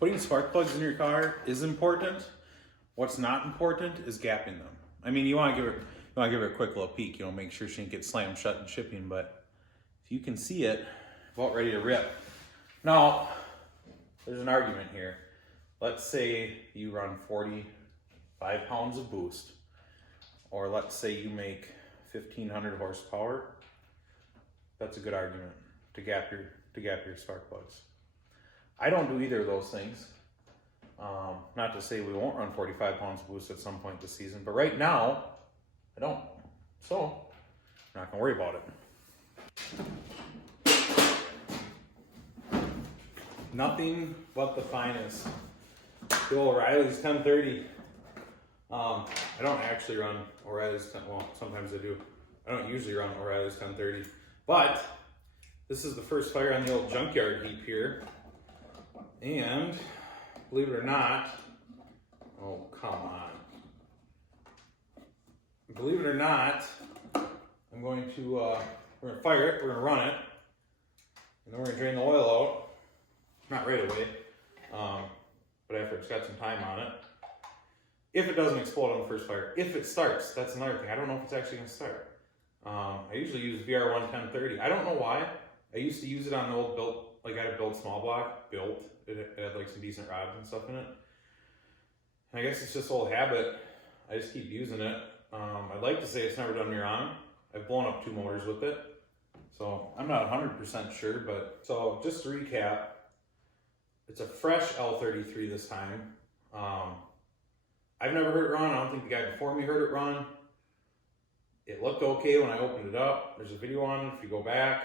Putting spark plugs in your car is important. What's not important is gapping them. I mean, you want to give her a quick little peek, you know, make sure she didn't get slammed shut in shipping, but if you can see it, about ready to rip. Now, there's an argument here. Let's say you run 45 pounds of boost, or let's say you make 1,500 horsepower. That's a good argument to gap your spark plugs. I don't do either of those things. Not to say we won't run 45 pounds of boost at some point this season, but right now, I don't. So, I'm not gonna worry about it. Nothing but the finest. The old O'Reilly's 1030. I don't actually run O'Reilly's 10, well, sometimes I do. I don't usually run O'Reilly's 1030, but this is the first fire on the old junkyard heap here. And believe it or not, oh, come on. Believe it or not, I'm going to, we're gonna fire it, we're gonna run it, and then we're gonna drain the oil out. Not right away, but after it's got some time on it. If it doesn't explode on the first fire, if it starts, that's another thing. I don't know if it's actually gonna start. I usually use VR1 1030. I don't know why. I used to use it on the old built, like I had a built small block, it had like some decent rods and stuff in it. And I guess it's just old habit. I just keep using it. I'd like to say it's never done me wrong. I've blown up 2 motors with it. So I'm not 100% sure, but so just to recap, it's a fresh L33 this time. I've never heard it run. I don't think the guy before me heard it run. It looked okay when I opened it up. There's a video on it if you go back.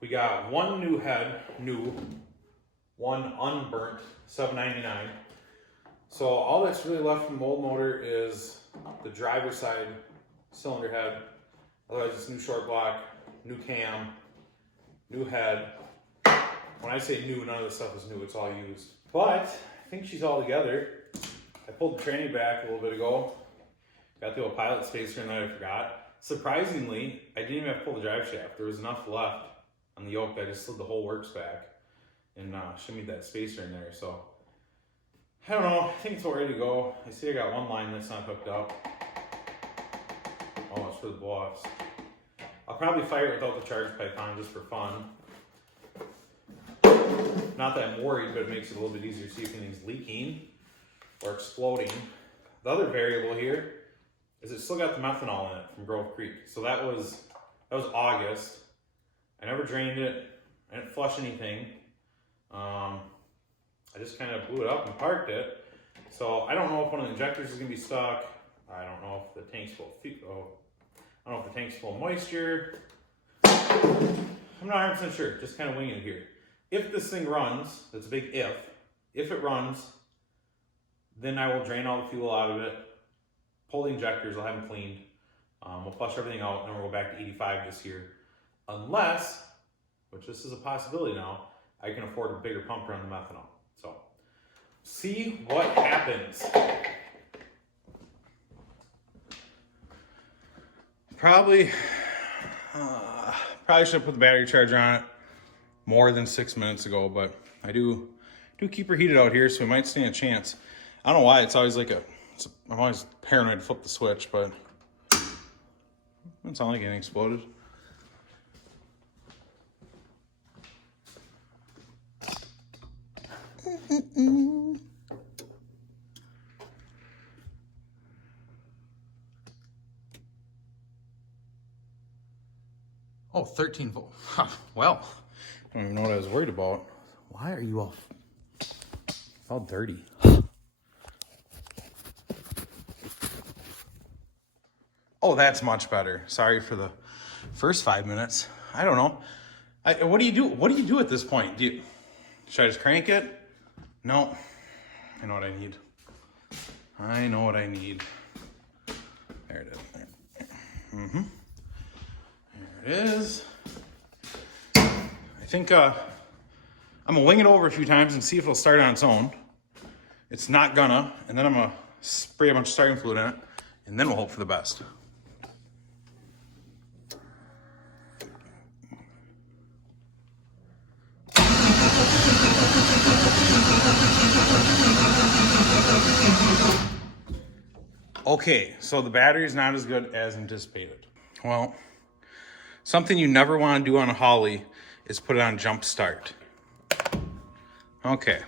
We got one new head, one unburnt, $7.99. So all that's really left from the old motor is the driver's side cylinder head. Otherwise it's new short block, new cam, new head. When I say new, none of this stuff is new, it's all used. But I think she's all together. I pulled the tranny back a little bit ago. Got the old pilot spacer in there, I forgot. Surprisingly, I didn't even have to pull the drive shaft. There was enough left on the yoke that I just slid the whole works back and shimmied that spacer in there. So, I don't know, I think it's all ready to go. I see I got one line that's not hooked up. Oh, it's for the blow-offs. I'll probably fire it without the charge pipe on just for fun. Not that I'm worried, but it makes it a little bit easier to see if anything's leaking or exploding. The other variable here is it still got the methanol in it from Grove Creek. So that was August. I never drained it. I didn't flush anything. I just kind of blew it up and parked it. So I don't know if one of the injectors is gonna be stuck. I don't know if the tank's full I don't know if the tank's full of moisture. I'm not 100% sure, just kind of winging it here. If this thing runs, that's a big if it runs, then I will drain all the fuel out of it, pull the injectors, I'll have them cleaned. We'll flush everything out, and then we'll go back to 85 this year. Unless, which this is a possibility now, I can afford a bigger pump run the methanol. So, see what happens. Probably should have put the battery charger on it more than 6 minutes ago, but I do keep her heated out here, so we might stand a chance. I don't know why, it's always like I'm always paranoid to flip the switch, but it doesn't sound like anything exploded. Oh, 13 volt. Well, I don't even know what I was worried about. Why are you all dirty? Oh, that's much better. Sorry for the first 5 minutes. I don't know. What do you do? What do you do at this point? Should I just crank it? No. I know what I need. There it is. Mm-hmm. There it is. I think I'm gonna wing it over a few times and see if it'll start on its own. It's not gonna, and then I'm gonna spray a bunch of starting fluid in it, and then we'll hope for the best. Okay, so the battery is not as good as anticipated. Well, something you never want to do on a Holly is put it on jump start. Okay.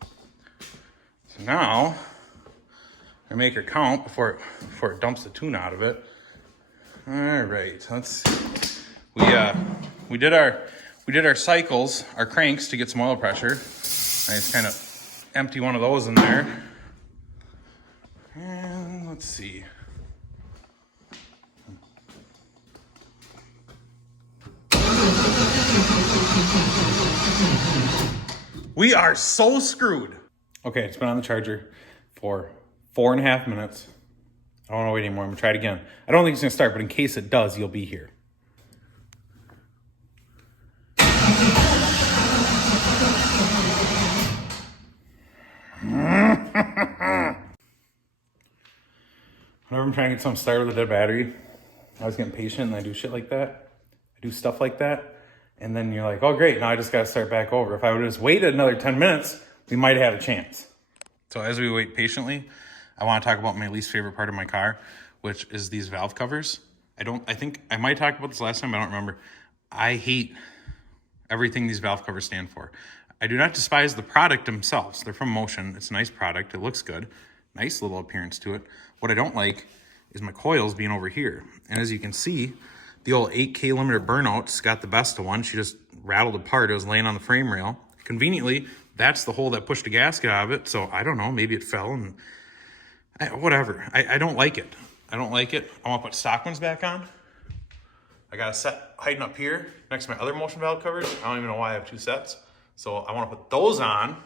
So now, I make her count before it dumps the tune out of it. All right, we did our cycles, our cranks to get some oil pressure. I just kind of empty one of those in there. And let's see. We are so screwed. Okay, it's been on the charger for 4.5 minutes. I don't want to wait anymore. I'm gonna try it again. I don't think it's gonna start, but in case it does, you'll be here. Whenever I'm trying to get something started with a dead battery, I was getting patient and I do shit like that. I do stuff like that. And then you're like, oh great, now I just gotta start back over. If I would have just waited another 10 minutes, we might have had a chance. So as we wait patiently, I wanna talk about my least favorite part of my car, which is these valve covers. I think I might talk about this last time, I don't remember. I hate everything these valve covers stand for. I do not despise the product themselves. They're from Motion. It's a nice product. It looks good. Nice little appearance to it. What I don't like is my coils being over here. And as you can see, the old 8K limiter burnout's got the best of one. She just rattled apart. It was laying on the frame rail. Conveniently, that's the hole that pushed the gasket out of it. So I don't know, maybe it fell and whatever. I don't like it. I don't like it. I want to put stock ones back on. I got a set hiding up here next to my other Motion valve covers. I don't even know why I have 2 sets. So I want to put those on,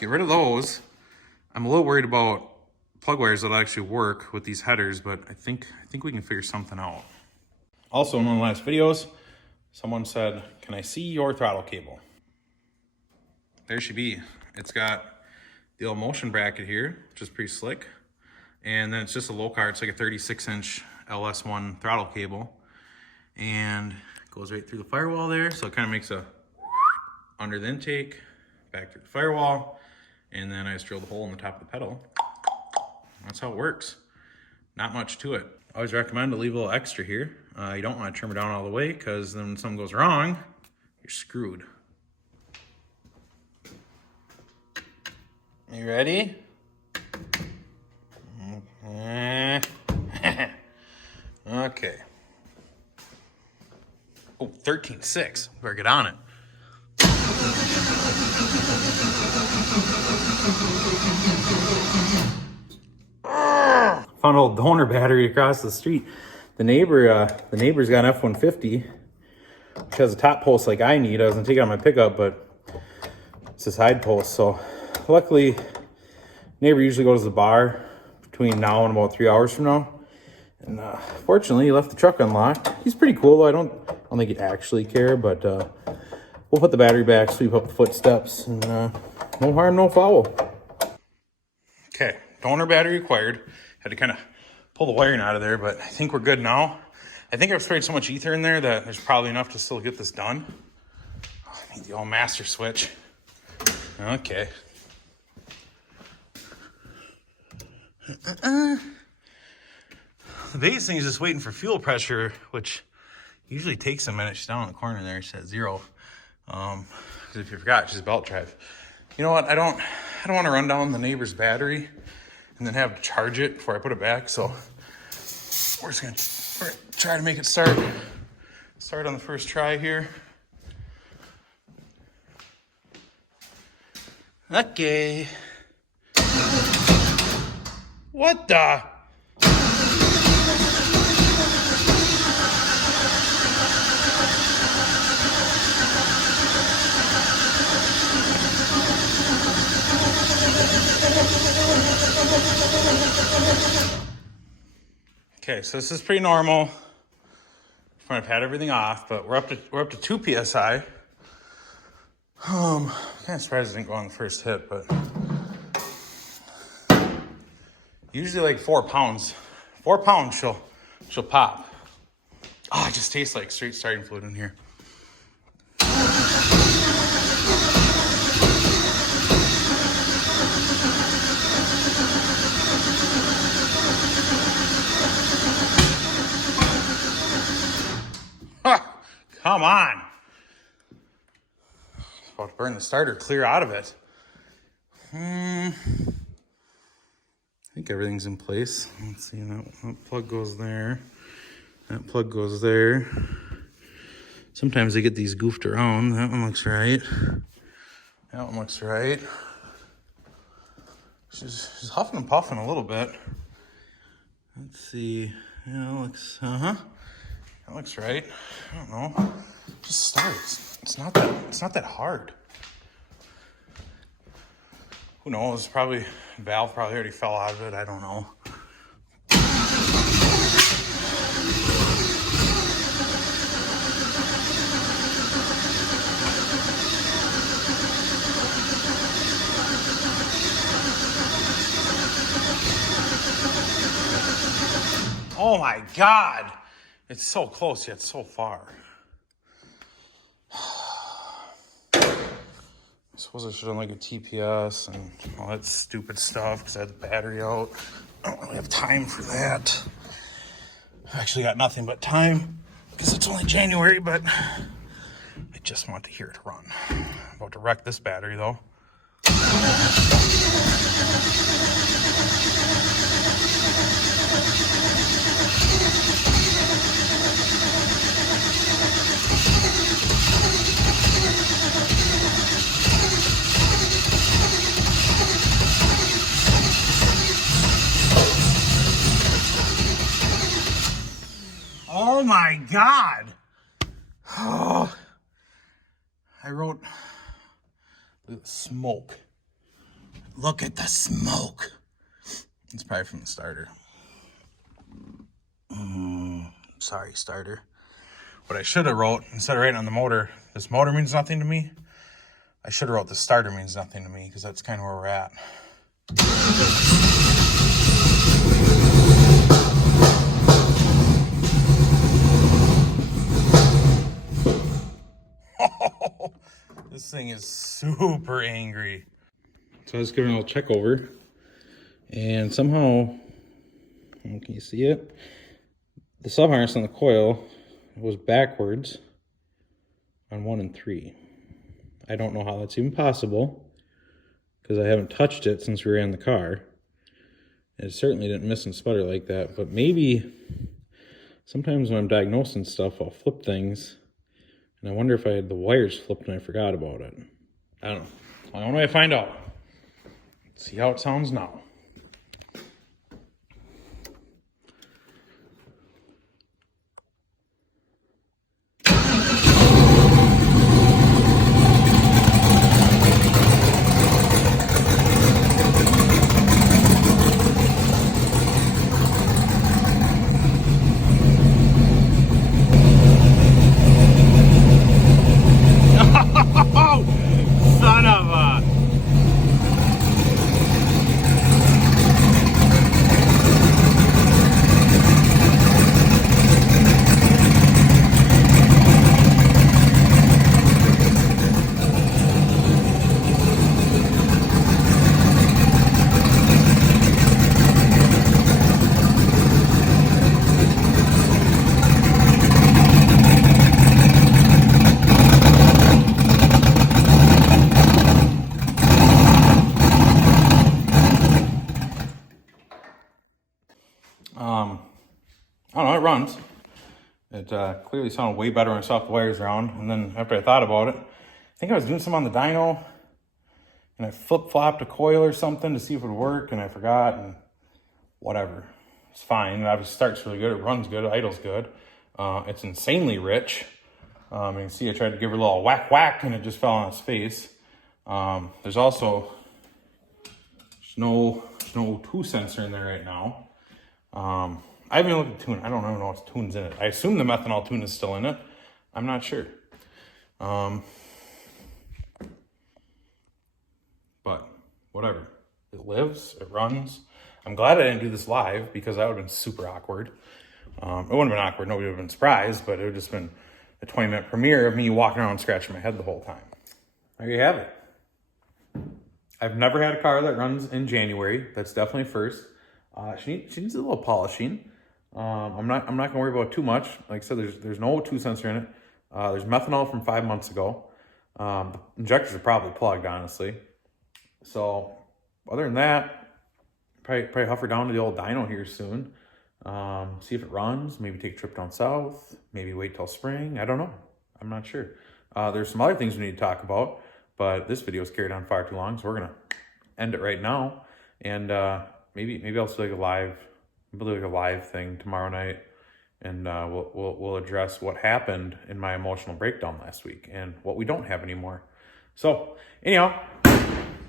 get rid of those. I'm a little worried about plug wires that'll actually work with these headers, but I think we can figure something out. Also, in one of the last videos, someone said, can I see your throttle cable? There she be. It's got the old Motion bracket here, which is pretty slick. And then it's just a low car. It's like a 36-inch LS1 throttle cable. And it goes right through the firewall there. So it kind of makes a under the intake, back through the firewall. And then I just drilled a hole in the top of the pedal. That's how it works. Not much to it. I always recommend to leave a little extra here. You don't want to trim it down all the way because then when something goes wrong, you're screwed. You ready? Okay. Oh, 13.6. Better get on it. Found an old donor battery across the street. The neighbor's got an F-150, which has a top post like I need. I was gonna take it on my pickup, but it's a side post. So luckily, neighbor usually goes to the bar between now and about 3 hours from now. And fortunately, he left the truck unlocked. He's pretty cool, though. I don't think he'd actually care, but we'll put the battery back, sweep up the footsteps, and no harm, no foul. Okay, donor battery acquired. Had to kind of pull the wiring out of there, but I think we're good now. I think I've sprayed so much ether in there that there's probably enough to still get this done. Oh, I need the old master switch. Okay. The biggest thing is just waiting for fuel pressure, which usually takes a minute. She's down in the corner there. She's at 0. Because if you forgot, she's belt drive. You know what? I don't want to run down the neighbor's battery and then have to charge it before I put it back. So we're gonna try to make it start on the first try here. Okay. What the? Okay, so this is pretty normal. I'm trying to pad everything off, but we're up to 2 psi. Kind of surprised it didn't go on the first hit, but usually like 4 pounds. 4 pounds she'll pop. Oh, it just tastes like straight starting fluid in here. on. About to burn the starter clear out of it. I think everything's in place. Let's see, that plug goes there. That plug goes there. Sometimes they get these goofed around. That one looks right. That one looks right. She's huffing and puffing a little bit. Let's see. Yeah, that looks, that looks right. I don't know. Just starts. It's not that hard. Who knows? Probably valve probably already fell out of it. I don't know. Oh my God. It's so close yet so far. I suppose I should have like a TPS and all that stupid stuff because I had the battery out. I don't really have time for that. I've actually got nothing but time because it's only January, but I just want to hear it run. I'm about to wreck this battery though. Oh my God. Oh, I wrote, look at the smoke. Look at the smoke. It's probably from the starter. Sorry, starter. What I should have wrote, instead of writing on the motor, this motor means nothing to me, I should have wrote the starter means nothing to me because that's kind of where we're at. This thing is super angry. So I was giving it a little check over, and somehow, can you see it? The sub harness on the coil was backwards on 1 and 3. I don't know how that's even possible because I haven't touched it since we ran the car. It certainly didn't miss and sputter like that, but maybe sometimes when I'm diagnosing stuff, I'll flip things. And I wonder if I had the wires flipped and I forgot about it. I don't know. The only way I find out. Let's see how it sounds now. Son of a... I don't know, it runs. It clearly sounded way better when I swapped the wires around. And then after I thought about it, I think I was doing something on the dyno and I flip-flopped a coil or something to see if it would work, and I forgot, and whatever. It's fine. It obviously starts really good. It runs good. It idles good. It's insanely rich. You can see I tried to give her a little whack, and it just fell on its face. There's also no O2 sensor in there right now. I haven't even looked at tune. I don't even know what tune's in it. I assume the methanol tune is still in it. I'm not sure. But whatever. It lives. It runs. I'm glad I didn't do this live because that would have been super awkward. It wouldn't have been awkward. Nobody would have been surprised, but it would have just been a 20-minute premiere of me walking around scratching my head the whole time. There you have it. I've never had a car that runs in January. That's definitely first. She needs a little polishing. I'm not gonna worry about it too much. Like I said, there's no O2 sensor in it. There's methanol from 5 months ago. The injectors are probably plugged, honestly. So other than that, probably hover down to the old dyno here soon. See if it runs, maybe take a trip down south, maybe wait till spring. I don't know. I'm not sure. There's some other things we need to talk about, but this video's carried on far too long, so we're gonna end it right now. And maybe I'll do like a live thing tomorrow night, and we'll address what happened in my emotional breakdown last week and what we don't have anymore. So anyhow,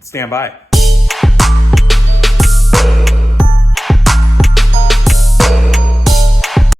stand by.